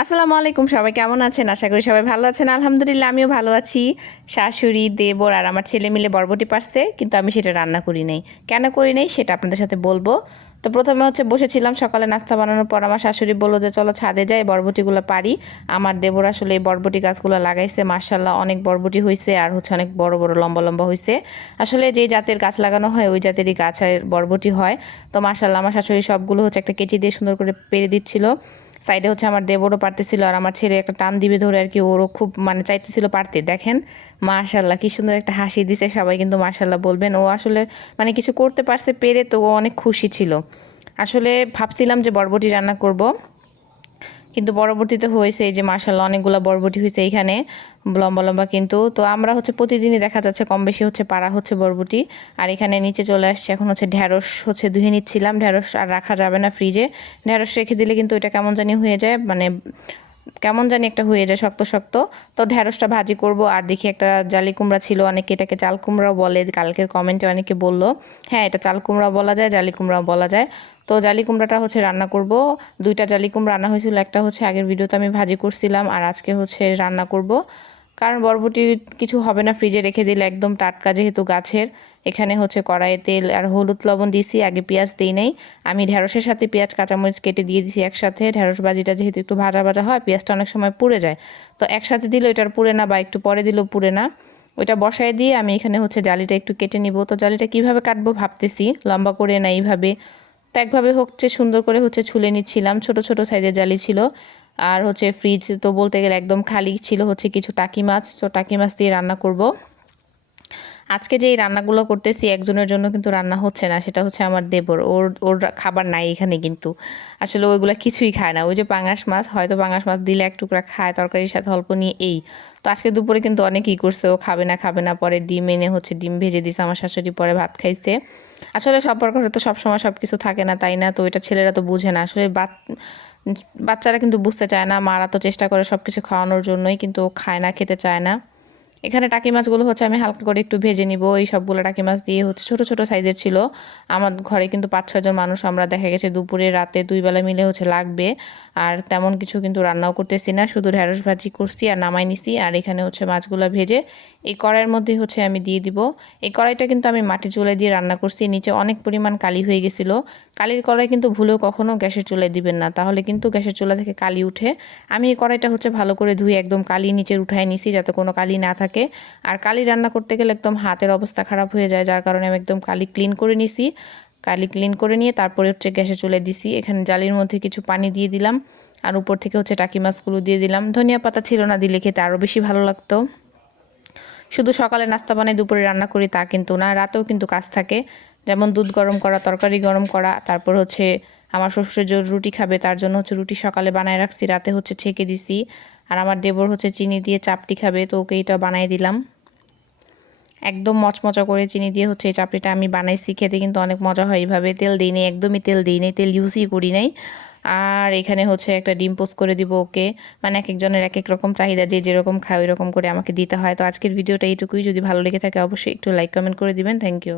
আসসালামু আলাইকুম, সবাই কেমন আছেন? আশা করি সবাই ভালো আছেন। আলহামদুলিল্লাহ, আমিও ভালো আছি। শাশুড়ি, দেবর আর আমার ছেলে মিলে বরবটি পারছে, কিন্তু আমি সেটা রান্না করি নাই। কেন করি নাই সেটা আপনাদের সাথে বলব। তো প্রথমে হচ্ছে বসেছিলাম সকালে নাস্তা বানানোর পর আমার শাশুড়ি বলল যে, চলো ছাদে যাই, বরবটিগুলো পারি। আমার দেবর আসলে এই বরবটি গাছগুলো লাগাইছে মার্শাল্লাহ অনেক বরবটি হয়েছে আর হচ্ছে অনেক বড় বড়, লম্বা লম্বা হয়েছে আসলে যে জাতের গাছ লাগানো হয়, ওই জাতেরই গাছের বরবটি হয়। তো মার্শাল্লাহ আমার শাশুড়ি সবগুলো হচ্ছে একটা কেচি দিয়ে সুন্দর করে পেরে দিচ্ছিল। সাইডে হচ্ছে আমার দেবরও পারতেছিল আর আমার ছেলে একটা টান দিবে ধরে আর কি, ওরও খুব মানে চাইতেছিল পারতে। দেখেন মাশাল্লাহ কি সুন্দর একটা হাসি দিছে সবাই কিন্তু মাশাল্লাহ বলবেন। ও আসলে মানে কিছু করতে পারছে পেরে তো ও অনেক খুশি ছিল। আসলে ভাবছিলাম যে বরবটি রান্না করব, কিন্তু পরবর্তীতে হয়েছে এই যে মার্শাল্লাহ অনেকগুলো বরবটি হয়েছে এইখানে লম্বা লম্বা কিন্তু। তো আমরা হচ্ছে প্রতিদিনই দেখা যাচ্ছে কম বেশি হচ্ছে পাড়া হচ্ছে বরবটি, আর এখানে নিচে চলে আসছে, এখন হচ্ছে ঢ্যাঁড়স হচ্ছে ধুয়ে নিচ্ছিলাম ঢ্যাঁড়স আর রাখা যাবে না ফ্রিজে। ঢ্যাঁড়স রেখে দিলে কিন্তু এটা কেমন জানি হয়ে যায় মানে কেমন জানি একটা হয়ে যায় শক্ত শক্ত। তো ঢ্যাঁড়সটা ভাজি করব আর দেখি একটা জালি কুমড়া ছিল, অনেকে এটাকে চাল কুমড়াও বলে, কালকের কমেন্টে অনেকে বলল। হ্যাঁ এটা চাল কুমড়া বলা যায়, জালি কুমড়াও বলা যায়। তো জালি কুমড়াটা হচ্ছে রান্না করব। দুইটা জালি কুমড়া রান্না হয়েছিল, একটা হচ্ছে আগের ভিডিওতে আমি ভাজি করছিলাম, আর আজকে হচ্ছে রান্না করব। কারণ বরবটি কিছু হবে না ফ্রিজে রেখে দিলে একদম টাটকা যেহেতু গাছের। এখানে হচ্ছে কড়াইয়ে তেল আর হলুদ লবণ দিছি, আগে পেঁয়াজ দিই নেই। আমি ঢ্যাঁড়সের সাথে পেঁয়াজ, কাঁচামরিচ কেটে দিয়ে দিছি একসাথে। ঢ্যাঁড়স ভাজিটা যেহেতু একটু ভাজা ভাজা হয়, পেঁয়াজটা অনেক সময় পুড়ে যায়। তো একসাথে দিলে ওইটার পুড়ে না বা একটু পরে দিলেও পুড়ে না। ওইটা বসায় দিয়ে আমি এখানে হচ্ছে জালিটা একটু কেটে নিব। তো জালিটা কীভাবে কাটবো ভাবতেছি, লম্বা করে না এইভাবে। তো একভাবে হচ্ছে সুন্দর করে হচ্ছে ছুলে নিচ্ছিলাম। ছোট ছোট সাইজের জালি ছিল। আর হচ্ছে ফ্রিজ তো বলতে গেলে একদম খালি ছিল হচ্ছে কিছু টাকি মাছ, তো টাকি মাছ দিয়ে রান্না করব। আজকে যে এই রান্নাগুলো করতেছি, একজনের জন্য কিন্তু রান্না হচ্ছে না, সেটা হচ্ছে আমার দেবর। ওর ওর খাবার নাই এখানে কিন্তু। আসলে ওইগুলো কিছুই খায় না। ওই যে পাঙাশ মাছ, হয়তো পাঙাশ মাছ দিলে এক টুকরা খায়, তরকারির সাথে অল্প নিয়ে এই। তো আজকে দুপুরে কিন্তু অনেকই করছে, ও খাবে না খাবে না, পরে ডিম এনে হচ্ছে ডিম ভেজে দিছে, আমার শাশুড়ি পরে ভাত খাইছে। আসলে সবার ঘরে তো সবসময় সব কিছু থাকে না, তাই না? তো এটা ছেলেরা তো বুঝে না। আসলে বাত, বাচ্চারা কিন্তু বুঝতে চায় না, মারা তো চেষ্টা করে সব কিছু খাওয়ানোর জন্যই, কিন্তু ও খায় না, খেতে চায় না। এখানে টাকি মাছগুলো হচ্ছে আমি হালকা করে একটু ভেজে নিব। এই সবগুলো টাকি মাছ দিয়ে হচ্ছে ছোট ছোট সাইজের ছিল। আমার ঘরে কিন্তু পাঁচ ছয়জন মানুষ, আমরা দেখা গেছে দুপুরে, রাতে দুই বেলা মিলে হচ্ছে লাগবে। আর তেমন কিছু কিন্তু রান্নাও করতেছি না, শুধু ঢ্যাঁড়স ভাজি করছি আর নামাই নিছি। আর এখানে হচ্ছে মাছগুলো ভেজে এই কড়াইয়ের মধ্যে হচ্ছে আমি দিয়ে দিব। এই কড়াইটা কিন্তু আমি মাটির চুলায় দিয়ে রান্না করছি, নিচে অনেক পরিমাণ কালি হয়ে গেছিল। কালির কড়াই কিন্তু ভুলেও কখনো গ্যাসের চুলায় দিবেন না, তাহলে কিন্তু গ্যাসের চুলা থেকে কালি উঠে। আমি এই কড়াইটা হচ্ছে ভালো করে ধুয়ে একদম কালি নিচে উঠায় নিছি, যাতে কোনো কালি না থাকে। থাকে। আর কালি রান্না করতে গেলে একদম হাতের অবস্থা খারাপ হয়ে যায়, যার কারণে আমি একদম কালি ক্লিন করে নিছি। কালি ক্লিন করে নিয়ে তারপরে হচ্ছে গ্যাসে চলে দিছি। এখানে জালির মধ্যে কিছু পানি দিয়ে দিলাম। আর উপর থেকে হচ্ছে টাকি মাছগুলো দিয়ে দিলাম। ধনিয়া পাতা ছিল না দিলে খেতে আরও বেশি ভালো লাগতো। শুধু সকালে নাস্তা বানাই দুপুরে রান্না করি তা কিন্তু না, রাতেও কিন্তু কাজ থাকে। যেমন দুধ গরম করা, তরকারি গরম করা, তারপর হচ্ছে আমার শ্বশুরের যে রুটি খাবে, তার জন্য হচ্ছে রুটি সকালে বানায় রাখছি, রাতে হচ্ছে ছেঁকে দিছি। আর আমার দেবর হচ্ছে চিনি দিয়ে চাপটি খাবে, তো ওকে এটা বানাই দিলাম। একদম মচমচা করে চিনি দিয়ে হচ্ছে এই চাপড়িটা আমি বানাইছি, খেতে কিন্তু অনেক মজা হয় এইভাবে। তেল দিই নেই, একদমই তেল দিই নেই, তেল ইউজই করি নাই। আর এখানে হচ্ছে একটা ডিম পোস্ট করে দিব ওকে। মানে এক একজনের এক এক রকম চাহিদা, যে যেরকম খায় ওই রকম করে আমাকে দিতে হয়। তো আজকের ভিডিওটা এইটুকুই, যদি ভালো লেগে থাকে অবশ্যই একটু লাইক কমেন্ট করে দিবেন। Thank you